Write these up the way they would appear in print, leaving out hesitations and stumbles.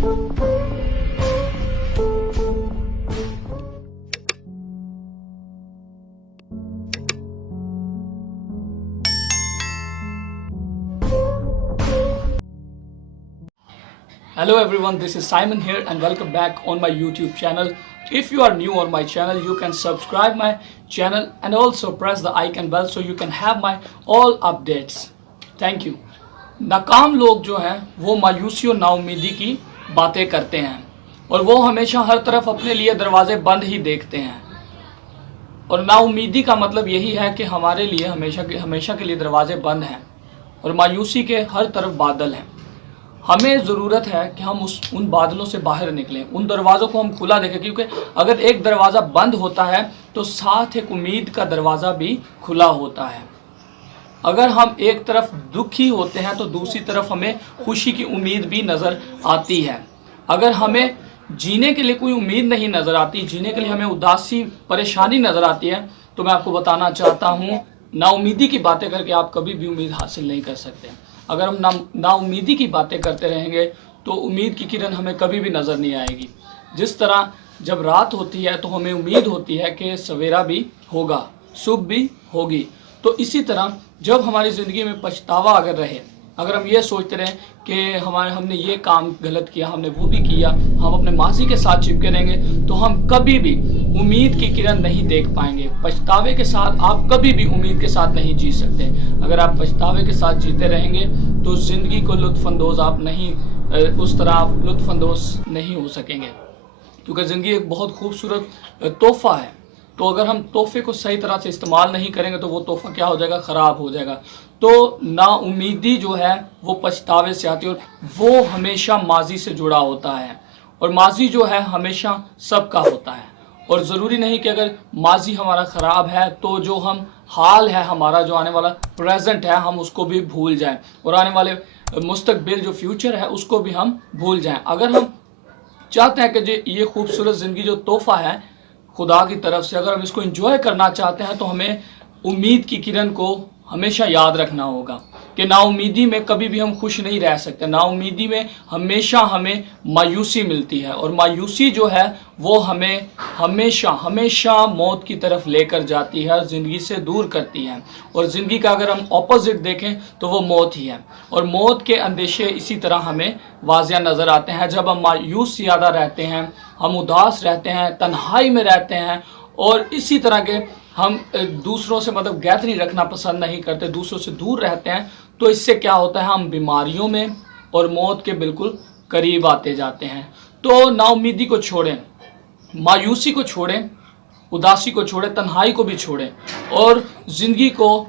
Hello everyone, this is Simon here and welcome back on my YouTube channel. If you are new on my channel, you can subscribe my channel and also press the icon bell so you can have my all updates. Thank you. नाकाम लोग जो हैं वो मायूसी और नाउमीदी की बातें करते हैं और वो हमेशा हर तरफ अपने लिए दरवाजे बंद ही देखते हैं। और नाउमीदी का मतलब यही है कि हमारे लिए हमेशा के लिए दरवाजे बंद हैं और मायूसी के हर तरफ बादल हैं। हमें ज़रूरत है कि हम उन बादलों से बाहर निकलें, उन दरवाज़ों को हम खुला देखें, क्योंकि अगर एक दरवाज़ा बंद होता है तो साथ एक उम्मीद का दरवाज़ा भी खुला होता है। अगर हम एक तरफ दुखी होते हैं तो दूसरी तरफ हमें खुशी की उम्मीद भी नज़र आती है। अगर हमें जीने के लिए कोई उम्मीद नहीं नज़र आती, जीने के लिए हमें उदासी परेशानी नज़र आती है, तो मैं आपको बताना चाहता हूँ, नाउमीदी की बातें करके आप कभी भी उम्मीद हासिल नहीं कर सकते। अगर हम नाउमीदी की बातें करते रहेंगे तो उम्मीद की किरण हमें कभी भी नज़र नहीं आएगी। जिस तरह जब रात होती है तो हमें उम्मीद होती है कि सवेरा भी होगा, सुबह भी होगी, तो इसी तरह जब हमारी ज़िंदगी में पछतावा अगर रहे, अगर हम ये सोचते रहें कि हमने ये काम गलत किया, हमने वो भी किया, हम अपने माजी के साथ चिपके रहेंगे, तो हम कभी भी उम्मीद की किरण नहीं देख पाएंगे। पछतावे के साथ आप कभी भी उम्मीद के साथ नहीं जी सकते। अगर आप पछतावे के साथ जीते रहेंगे तो ज़िंदगी को लुत्फ़अंदोज़ आप नहीं, उस तरह आप लुत्फ़अंदोज़ नहीं हो सकेंगे, क्योंकि ज़िंदगी एक बहुत खूबसूरत तोहफ़ा है। तो अगर हम तोहफे को सही तरह से इस्तेमाल नहीं करेंगे तो वो तोहफ़ा क्या हो जाएगा, ख़राब हो जाएगा। तो नाउमीदी जो है वो पछतावे से आती है और वो हमेशा माजी से जुड़ा होता है, और माजी जो है हमेशा सबका होता है। और ज़रूरी नहीं कि अगर माजी हमारा ख़राब है तो जो हम हाल है हमारा, जो आने वाला प्रेजेंट है, हम उसको भी भूल जाएं और आने वाले मुस्तकबिल जो फ्यूचर है उसको भी हम भूल जाएं। अगर हम चाहते हैं कि ये खूबसूरत ज़िंदगी जो तोहफ़ा है खुदा की तरफ से, अगर हम इसको एंजॉय करना चाहते हैं तो हमें उम्मीद की किरण को हमेशा याद रखना होगा कि नाउमीदी में कभी भी हम खुश नहीं रह सकते। नाउमीदी में हमेशा हमें मायूसी मिलती है और मायूसी जो है वो हमें हमेशा मौत की तरफ लेकर जाती है, ज़िंदगी से दूर करती है। और ज़िंदगी का अगर हम ऑपोजिट देखें तो वो मौत ही है, और मौत के अंदेशे इसी तरह हमें वाज़िया नज़र आते हैं जब हम मायूस ज़्यादा रहते हैं, हम उदास रहते हैं, तन्हाई में रहते हैं, और इसी तरह के हम दूसरों से गैदरी रखना पसंद नहीं करते, दूसरों से दूर रहते हैं। तो इससे क्या होता है, हम बीमारियों में और मौत के बिल्कुल करीब आते जाते हैं। तो नाउमीदी को छोड़ें, मायूसी को छोड़ें, उदासी को छोड़ें, तन्हाई को भी छोड़ें, और ज़िंदगी को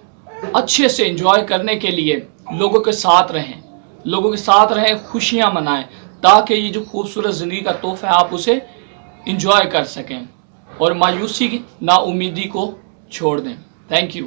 अच्छे से एंजॉय करने के लिए लोगों के साथ रहें, खुशियाँ मनाएं, ताकि ये जो खूबसूरत ज़िंदगी का तोहफ़ा है आप उसे एंजॉय कर सकें और मायूसी की नाउमीदी को छोड़ दें। Thank you.